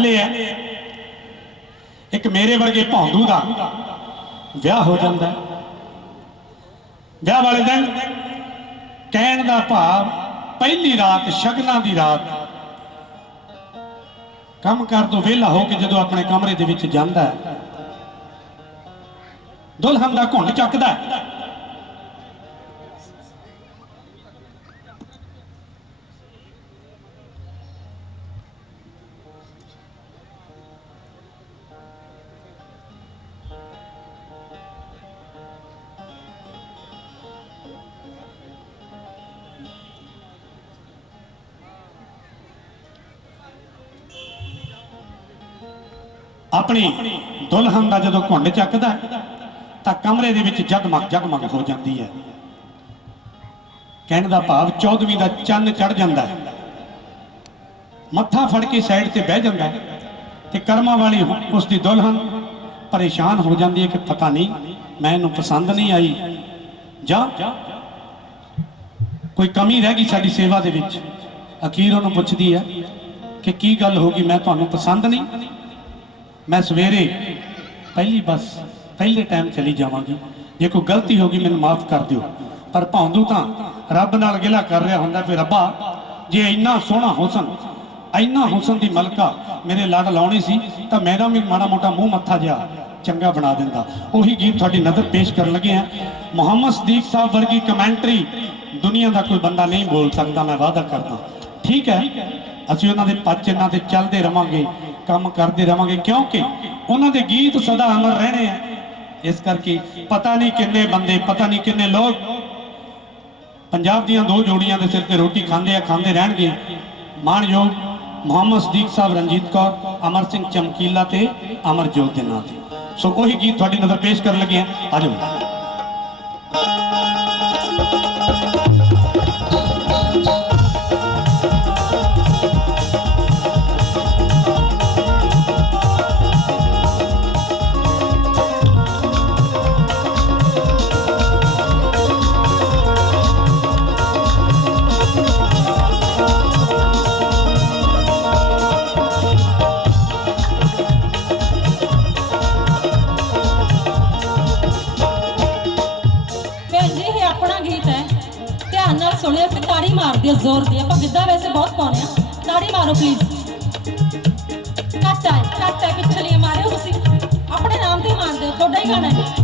ਗੱਲ ਹੈ। ਇੱਕ ਮੇਰੇ ਵਰਗੇ ਭੌਂਦੂ ਦਾ ਵਿਆਹ ਹੋ ਜਾਂਦਾ ਵਿਆਹ ਵਾਲੇ ਦਿਨ ਕਹਿਣ ਦਾ ਭਾਵ ਪਹਿਲੀ ਰਾਤ, ਸ਼ਗਨਾਂ ਦੀ ਰਾਤ। ਕੰਮ ਕਰ ਤੋਂ ਵਿਹਲਾ ਹੋ ਕੇ ਜਦੋਂ ਆਪਣੇ ਕਮਰੇ ਦੇ ਵਿੱਚ ਜਾਂਦਾ ਹੈ, ਦੁਲਹਨ ਦਾ ਘੁੰਡ ਚੱਕਦਾ ਹੈ। ਆਪਣੀ ਦੁਲਹਨ ਦਾ ਜਦੋਂ ਘੁੰਡ ਚੱਕਦਾ ਤਾਂ ਕਮਰੇ ਦੇ ਵਿੱਚ ਜਗਮਗ ਜਗਮਗ ਹੋ ਜਾਂਦੀ ਹੈ। ਕਹਿਣ ਦਾ ਭਾਵ 14ਵੀਂ ਦਾ ਚੰਨ ਚੜ ਜਾਂਦਾ ਹੈ। ਮੱਥਾ ਫੜ ਕੇ ਸਾਈਡ ਤੇ ਬਹਿ ਜਾਂਦਾ ਹੈ ਤੇ ਕਰਮਾਂ ਵਾਲੀ ਉਸ ਦੀ ਦੁਲਹਨ ਪਰੇਸ਼ਾਨ ਹੋ ਜਾਂਦੀ ਹੈ ਕਿ ਪਤਾ ਨਹੀਂ, ਮੈਂ ਇਹਨੂੰ ਪਸੰਦ ਨਹੀਂ ਆਈ। ਜਾਂ, ਕੋਈ ਕਮੀ ਰਹਿ ਗਈ ਸਾਡੀ ਸੇਵਾ ਦੇ ਵਿੱਚ? ਅਖੀਰ ਉਹਨੂੰ ਪੁੱਛਦੀ ਹੈ ਕਿ ਕੀ ਗੱਲ ਹੋ ਗਈ, ਮੈਂ ਤੁਹਾਨੂੰ ਪਸੰਦ ਨਹੀਂ। ਮੈਂ ਸਵੇਰੇ ਪਹਿਲੀ ਬੱਸ, ਪਹਿਲੇ ਟਾਈਮ ਚਲੀ ਜਾਵਾਂਗੀ। ਜੇ ਕੋਈ ਗਲਤੀ ਹੋ ਗਈ, ਮੈਨੂੰ ਮਾਫ ਕਰ ਦਿਓ। ਪਰ ਭੌਂਦੂ ਤਾਂ ਰੱਬ ਨਾਲ ਗਿਲਾ ਕਰ ਰਿਹਾ ਹੁੰਦਾ ਵੀ ਰੱਬਾ, ਜੇ ਇੰਨਾ ਸੋਹਣਾ ਹੁਸਨ, ਇੰਨਾ ਹੁਸਨ ਦੀ ਮਲਕਾ ਮੇਰੇ ਲੜ ਲਾਉਣੀ ਸੀ, ਤਾਂ ਮੇਰਾ ਵੀ ਮਾੜਾ ਮੋਟਾ ਮੂੰਹ ਮੱਥਾ ਜਿਹਾ ਚੰਗਾ ਬਣਾ ਦਿੰਦਾ। ਉਹੀ ਗੀਤ ਤੁਹਾਡੀ ਨਜ਼ਰ ਪੇਸ਼ ਕਰਨ ਲੱਗੇ ਆ। ਮੁਹੰਮਦ ਸਦੀਕ ਸਾਹਿਬ ਵਰਗੀ ਕਮੈਂਟਰੀ ਦੁਨੀਆ ਦਾ ਕੋਈ ਬੰਦਾ ਨਹੀਂ ਬੋਲ ਸਕਦਾ, ਮੈਂ ਵਾਅਦਾ ਕਰਦਾ। ਠੀਕ ਹੈ, ਅਸੀਂ ਉਹਨਾਂ ਦੇ ਪੱਚ ਇਹਨਾਂ ਤੇ ਚੱਲਦੇ ਰਵਾਂਗੇ। ਕੰਮ ਕਰਦੇ ਰਵਾਂਗੇ, ਕਿਉਂਕਿ ਉਹਨਾਂ ਦੇ ਗੀਤ ਸਦਾ ਅਮਰ ਰਹਿਣੇ ਆ। ਇਸ ਕਰਕੇ ਪਤਾ ਨਹੀਂ ਕਿੰਨੇ ਬੰਦੇ, ਪਤਾ ਨਹੀਂ ਕਿੰਨੇ ਲੋਕ ਪੰਜਾਬ ਦੀਆਂ ਦੋ ਜੋੜੀਆਂ ਦੇ ਸਿਰ ਤੇ ਰੋਟੀ ਖਾਂਦੇ ਆ, ਖਾਂਦੇ ਰਹਿਣਗੇ ਮਾਣਯੋਗ ਮੁਹੰਮਦ ਸਦੀਕ ਸਾਹਿਬ ਰਣਜੀਤ ਕੌਰ, ਅਮਰ ਸਿੰਘ ਚਮਕੀਲਾ ਤੇ ਅਮਰਜੋਤ ਦੇ ਨਾਂ ਤੇ। ਸੋ ਉਹੀ ਗੀਤ ਤੁਹਾਡੀ ਨਜ਼ਰ ਪੇਸ਼ ਕਰਨ ਲੱਗੇ ਆ। ਆਜੋ ਆ ਪਲੀਜ਼ ਕੱਟ ਹੈ ਕੱਟ ਹੈ ਪਿਛਲੀਆਂ ਮਾਰਿਓ ਤੁਸੀਂ। ਆਪਣੇ ਨਾਮ ਤੇ ਮਾਰਦੇ ਹੋ ਤੁਹਾਡਾ ਹੀ ਗਾਣਾ ਹੈ।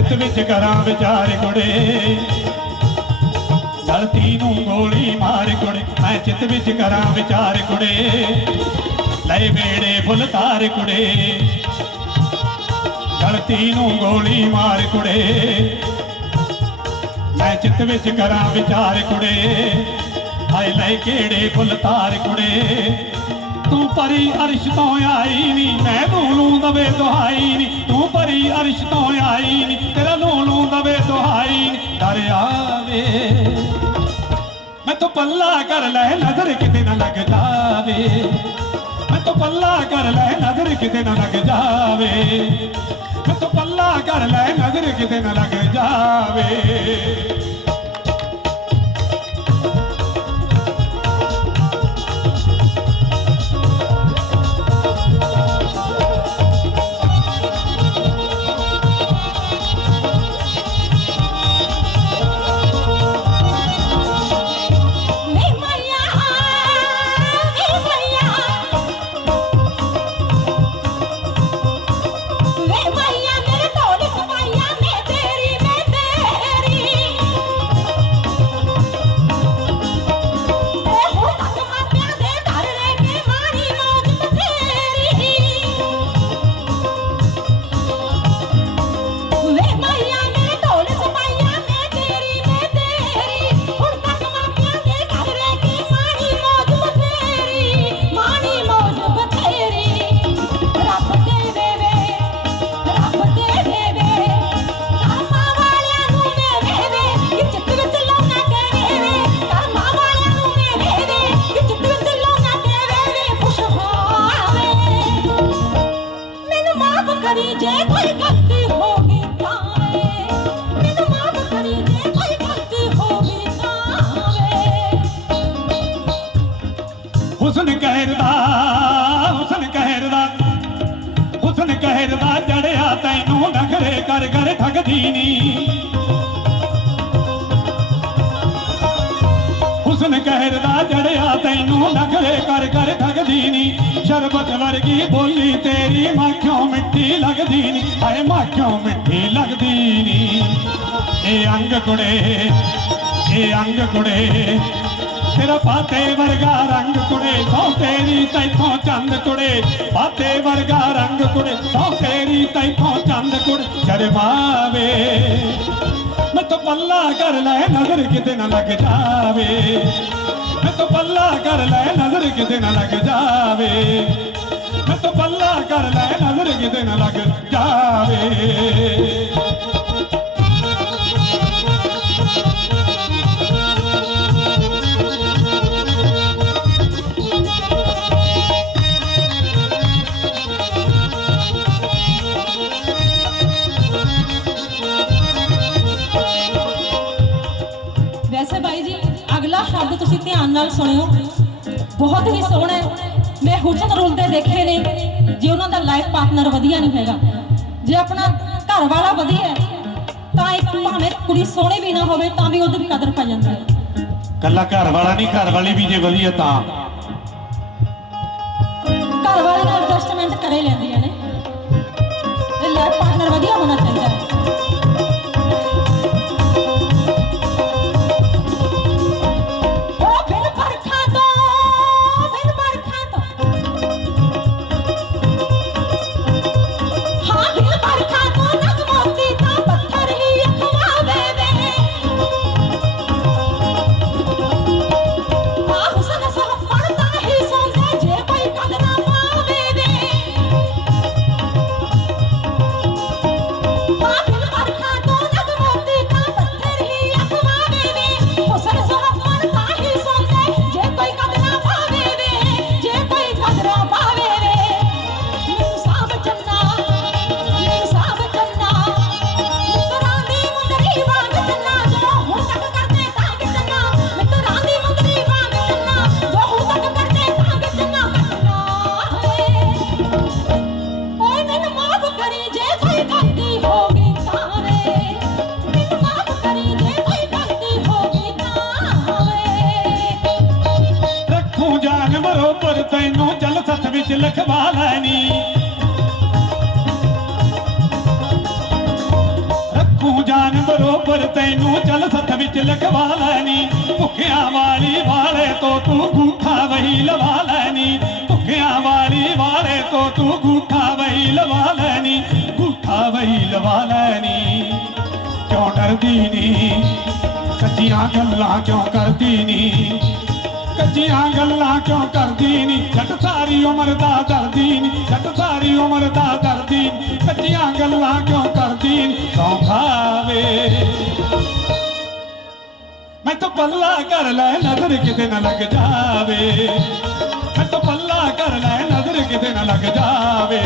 ਚਿੱਤ ਵਿੱਚ ਕਰਾਂ ਵਿਚਾਰ ਕੁੜੇ ਧਰਤੀ ਨੂੰ ਗੋਲੀ ਮਾਰ ਕੁੜੇ ਮੈਂ ਚਿੱਤ ਵਿੱਚ ਕਰਾਂ ਵਿਚਾਰ ਕੁੜੇ ਲੈ ਵੇੜੇ ਫੁੱਲ ਤਾਰ ਕੁੜੇ। ਧਰਤੀ ਨੂੰ ਗੋਲੀ ਮਾਰ ਕੁੜੇ। ਮੈਂ ਚਿੱਤ ਵਿੱਚ ਕਰਾਂ ਵਿਚਾਰ ਕੁੜੇ ਹਾਏ ਲੈ ਕਿਹੜੇ ਫੁੱਲ ਤਾਰ ਕੁੜੇ। ਤੂੰ ਪਰੀ ਅਰਸ਼ ਤੋਂ ਆਈ ਨੀ, ਮੈਂ ਨੂੰ ਦਵੇ ਦੁਹਾਈ ਨੀ। ਤੂੰ ਪਰੀ ਅਰਸ਼ ਤੋਂ ਆਈ ਨੀ, ਤੇਰਾ ਨੂੰ ਦਵੇ ਦੁਹਾਈ ਨੀ। ਡਰ ਆਵੇ। ਮੈਂ ਤਾਂ ਪੱਲਾ ਕਰ ਲੈ ਨਜ਼ਰ ਕਿਤੇ ਨਾ ਲੱਗ ਜਾਵੇ। ਮੈਂ ਤਾਂ ਪੱਲਾ ਕਰ ਲੈ ਨਜ਼ਰ ਕਿਤੇ ਨਾ ਲੱਗ ਜਾਵੇ। ਮੈਂ ਤਾਂ ਪੱਲਾ ਕਰ ਲੈ ਨਜ਼ਰ ਕਿਤੇ ਨਾ ਲੱਗ ਜਾਵੇ। ਹੁਸਨ ਕਹਿਰ ਦਾ ਹੁਸਨ ਕਹਿਰ ਦਾ ਹੁਸਨ ਕਹਿਰ ਦਾ ਜੜਿਆ ਤੈਨੂੰ ਨਖਰੇ ਕਰ ਕਰ ਠਗਦੀ ਨੀ। ਹੁਸਨ ਕਹਿਰ ਦਾ ਜੜਿਆ ਤੈਨੂੰ ਨਖਰੇ ਕਰ ਕਰ ਠਗਦੀ ਨੀ। ਸ਼ਰਬਤ ਵਰਗੀ ਬੋਲੀ ਤੇਰੀ ਮਾਖਿਓ ਮਿੱਠੀ ਲੱਗਦੀ ਨੀ। ਹਾਏ, ਮਾਖਿਓ ਮਿੱਠੀ ਲੱਗਦੀ ਨੀ। ਇਹ ਅੰਗ ਕੁੜੇ, ਇਹ ਅੰਗ ਕੁੜੇ ਤੇਰਾ ਪਾਤੇ ਵਰਗਾ ਰੰਗ ਕੁੜੇ ਸੌ ਤੇਰੀ ਤੈਥੋਂ ਚੰਦ ਕੁੜੇ। ਪਾਤੇ ਵਰਗਾ ਰੰਗ ਕੁੜੇ ਸੌ ਤੇਰੀ ਤੈਥੋਂ ਚੰਦ ਕੁੜੇ। ਸ਼ਰਮਾਵੇ, ਮੈਂ ਪੱਲਾ ਕਰ ਲੈ, ਨਜ਼ਰ ਕਿਤੇ ਨਾ ਲੱਗ ਜਾਵੇ। ਮੈਂ ਤਾਂ ਪੱਲਾ ਕਰ ਲੈ, ਨਜ਼ਰ ਕਿਤੇ ਨਾ ਲੱਗ ਜਾਵੇ। ਮੈਂ ਤਾਂ ਪੱਲਾ ਕਰ ਲੈ, ਨਜ਼ਰ ਕਿਤੇ ਨਾ ਲੱਗ ਜਾਵੇ। ਤੁਸੀਂ ਧਿਆਨ ਨਾਲ ਸੁਣਿਓ। ਬਹੁਤ ਹੀ ਸੋਹਣਾ ਮੈਂ ਹੁਸਨ ਰੁਲਦੇ ਦੇਖੇ ਨੇ ਜੇ ਉਹਨਾਂ ਦਾ ਲਾਈਫ ਪਾਰਟਨਰ ਵਧੀਆ ਨਹੀਂ ਹੈਗਾ। ਜੇ ਆਪਣਾ ਘਰ ਵਾਲਾ ਵਧੀਆ ਹੈ ਤਾਂ ਇੱਕ ਭਾਵੇਂ ਕੁੜੀ ਸੋਹਣੀ ਵੀ ਨਾ ਹੋਵੇ ਤਾਂ ਵੀ ਉਹਦੀ ਕਦਰ ਪੈ ਜਾਂਦੀ ਹੈ। ਕੱਲਾ ਘਰ ਵਾਲਾ ਨਹੀਂ ਘਰ ਵਾਲੀ ਵੀ ਜੇ ਵਧੀਆ ਤਾਂ। ਘਰ ਵਾਲੇ ਨਾਲ ਐਡਜਸਟਮੈਂਟ ਕਰੇ ਲੈਂਦੀਆਂ ਨੇ। ਇਹ ਲਾਈਫ ਪਾਰਟਨਰ ਵਧੀਆ ਹੋਣਾ ਚਾਹੀਦਾ ਹੈ। ਸੱਤ ਲੈਣੀ। ਭੁੱਖਿਆਂ ਵਾਲੀ ਵਾਲੇ ਤੋਂ ਤੂੰ ਗੂਠਾ ਵਹੀ ਲਵਾ ਲੈਣੀ। ਭੁੱਖਿਆਂ ਵਾਲੀ ਵਾਲੇ ਤੋਂ ਤੂੰ ਗੂਠਾ ਵਹੀ ਲਵਾ ਲੈਣੀ। ਗੂਠਾ ਵਹੀ ਲਵਾ ਲੈਣੀ। ਕਿਉਂ ਡਰਦੀ ਨੀ? ਕੱਚੀਆਂ ਗੱਲਾਂ ਕਿਉਂ ਕਰਦੀ ਨੀ? ਕੱਚੀਆਂ ਗੱਲਾਂ ਕਿਉਂ ਕਰਦੀ ਨੀ? ਛੱਟ ਸਾਰੀ ਉਮਰ ਦਾ ਦਰਦੀ ਨੀ। ਛੱਟ ਸਾਰੀ ਉਮਰ ਦਾ ਦਰਦੀ ਨੀ। ਕੱਚੀਆਂ ਗੱਲਾਂ ਕਿਉਂ ਕਰਦੀ ਨੀ? ਸੌਂ ਖਾਵੇ। ਮੈਂ ਤਾਂ ਪੱਲਾ ਕਰ ਲੈ ਨਜ਼ਰ ਕਿਤੇ ਨਾ ਲੱਗ ਜਾਵੇ। ਮੈਂ ਤਾਂ ਪੱਲਾ ਕਰ ਲੈ ਨਜ਼ਰ ਕਿਤੇ ਨਾ ਲੱਗ ਜਾਵੇ।